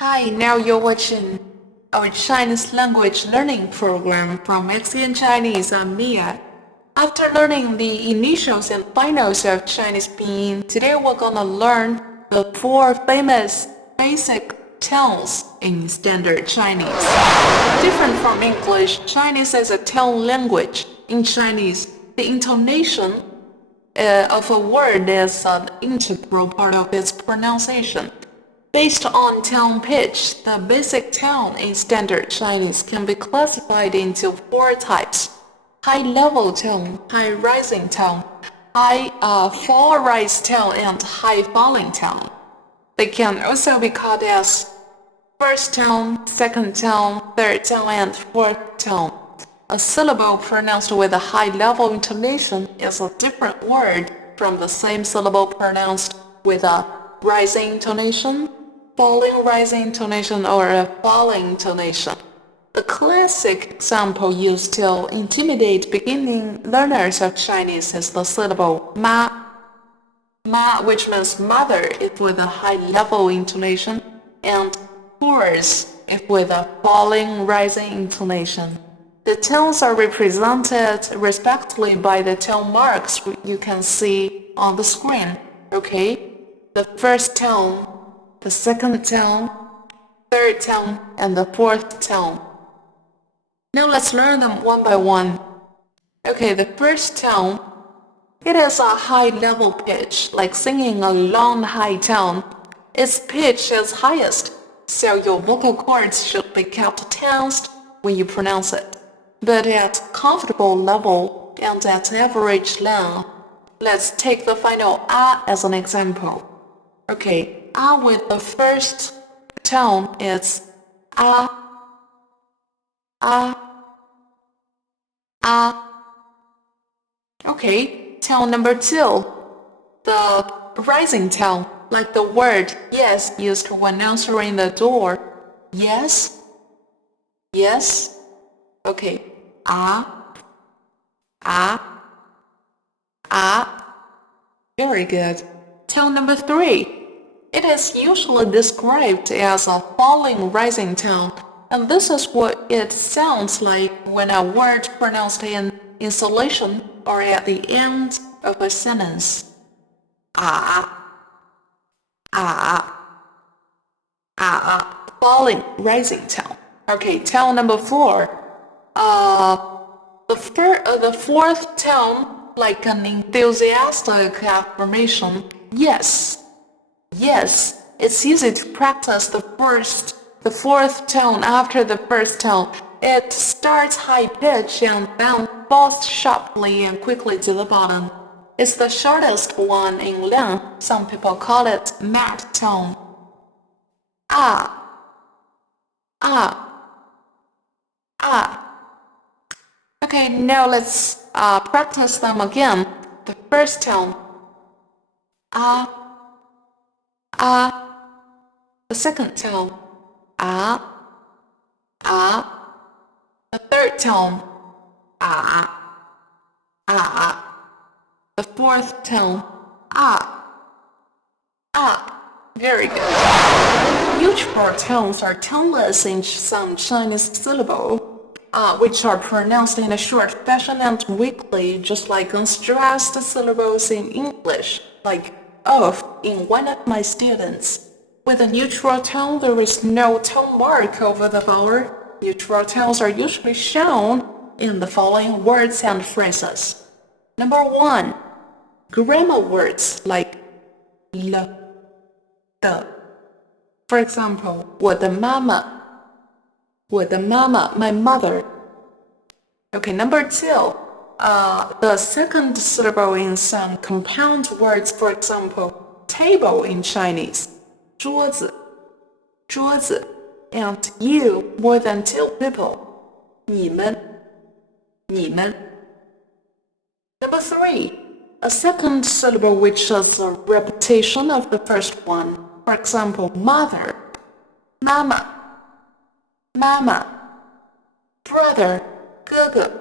Hi, now you're watching our Chinese language learning program from Axiom Chinese. I'm Mia. After learning the initials and finals of Chinese Pinyin, today we're gonna learn the 4 famous basic tones in standard Chinese. Different from English, Chinese is a tone language. In Chinese, the intonation of a word is an integral part of its pronunciation. Based on tone pitch, the basic tone in standard Chinese can be classified into 4 types: high-level tone, high-rising tone, high fall-rise tone, and high-falling tone. They can also be called as first tone, second tone, third tone, and fourth tone. A syllable pronounced with a high-level intonation is a different word from the same syllable pronounced with a rising intonation, falling rising intonation, or a falling intonation. The classic example used to intimidate beginning learners of Chinese is the syllable ma. Ma, which means mother if with a high-level intonation, and horse if with a falling rising intonation. The tones are represented respectively by the tone marks you can see on the screen. Okay? The first tone, the second tone, third tone, and the fourth tone. Now let's learn them one by one. Okay, the first tone, it is a high-level pitch, like singing a long high tone. Its pitch is highest, so your vocal cords should be kept tensed when you pronounce it, but at comfortable level and at average length. Let's take the final ah as an example. Okay, ah with the first tone is ah, ah, ah. Okay, tone number 2, the rising tone, like the word yes used when answering the door. Yes, yes. Okay, ah, ah, ah. Very good. Tone number 3. It is usually described as a falling rising tone, and this is what it sounds like when a word pronounced in isolation or at the end of a sentence. Ah, ah, ah, falling rising tone. Okay, tone number 4. The fourth tone, like an enthusiastic affirmation. Yes, yes. It's easy to practice the fourth tone after the first tone. It starts high pitch and then falls sharply and quickly to the bottom. It's the shortest one in length. Some people call it mat tone. Ah, ah, ah. Okay, now let's practice them again. The first tone. Ah, ah. The second tone. Ah, ah. The third tone. Ah, ah. The fourth tone. Ah, ah. Very good. Neutral tones are toneless in some Chinese syllables, which are pronounced in a short fashion and weakly, just like unstressed syllables in English, like of in one of my students. With a neutral tone, there is no tone mark over the vowel. Neutral tones are usually shown in the following words and phrases. Number 1. Grammar words like l, the. For example, 我的妈妈, my mother. Okay, number 2. The second syllable in some compound words, for example, table in Chinese, 桌子, and you, more than 2 people, 你们. Number 3. A second syllable which is a repetition of the first one. For example, mother, mama, brother, 哥哥.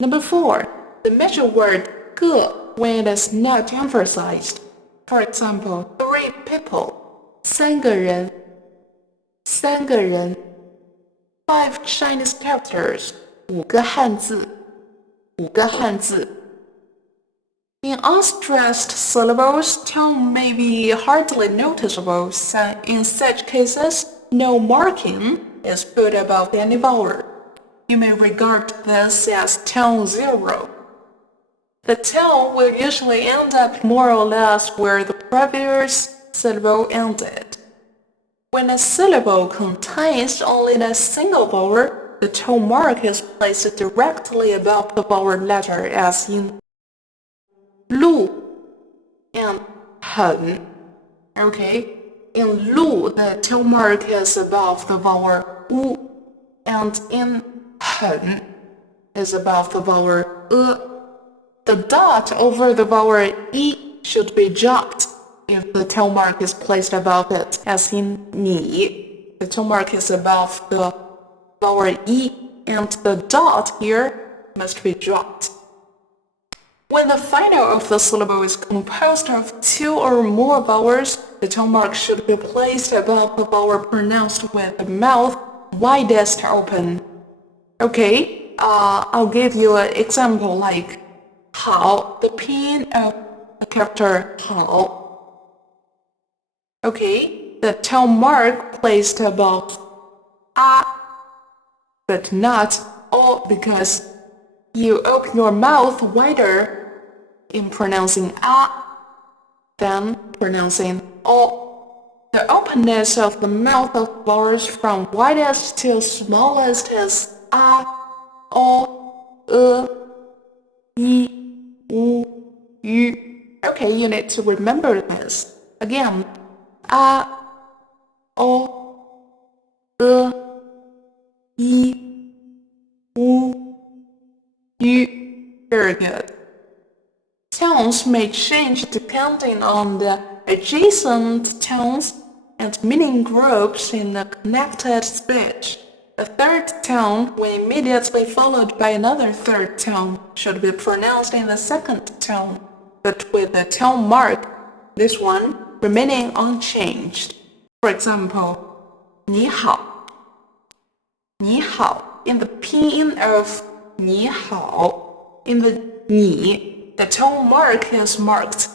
Number 4. The measure word 个 when it is not emphasized. For example, 3 people. 三个人，三个人。5 Chinese characters. 5个汉字，5个汉字。In unstressed syllables, tone may be hardly noticeable. In such cases, no marking is put above any vowel. You may regard this as tone 0. The tone will usually end up more or less where the previous syllable ended. When a syllable contains only a single vowel, the tone mark is placed directly above the vowel letter, as in 路 and 很. Okay, in 路 the tone mark is above the vowel 乌, and in 很 is above the vowel 呃. The dot over the vowel E should be dropped if the tone mark is placed above it, as in 你. The tone mark is above the vowel E, and the dot here must be dropped. When the final of the syllable is composed of 2 or more vowels, the tone mark should be placed above the vowel pronounced with the mouth widest open. Okay, I'll give you an example like 好, the pinyin of the character 好. Okay, the tone mark placed above 啊, but not 哦 because you open your mouth wider in pronouncing 啊 than pronouncing 哦. The openness of the mouth of vowels from widest to smallest is 啊, 哦, 一, 乌, yu. Okay, you need to remember this. Again, 啊, 哦, 一, 乌, yu. Very good. Tones may change depending on the adjacent tones and meaning groups in the connected speech. A third tone, when immediately followed by another third tone, should be pronounced in the second tone, but with the tone mark, this one, remaining unchanged. For example, 你好, 你好, in the pinyin of 你好, in the 你, the tone mark is marked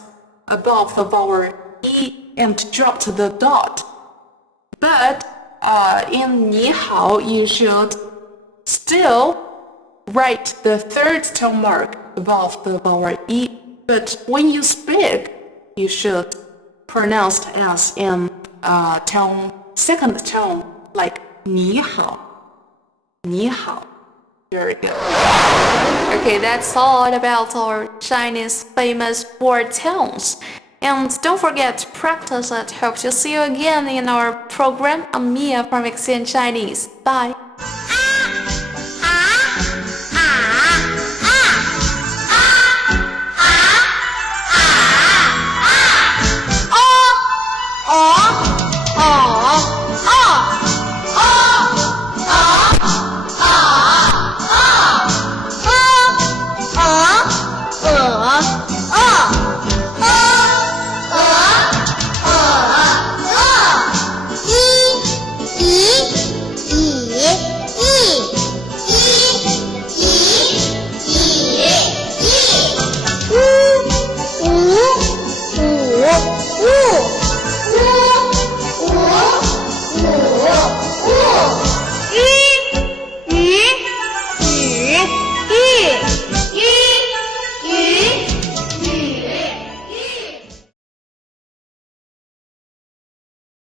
above the vowel E and dropped the dot. But in 你好, you should still write the third tone mark above the vowel E, but when you speak, you should pronounce it as in second tone, like 你好, 你好. Very good. Okay, that's all about our Chinese famous 4 tones. And don't forget to practice it. Hope to see you again in our program. I'm Mia from Exchange Chinese. Bye.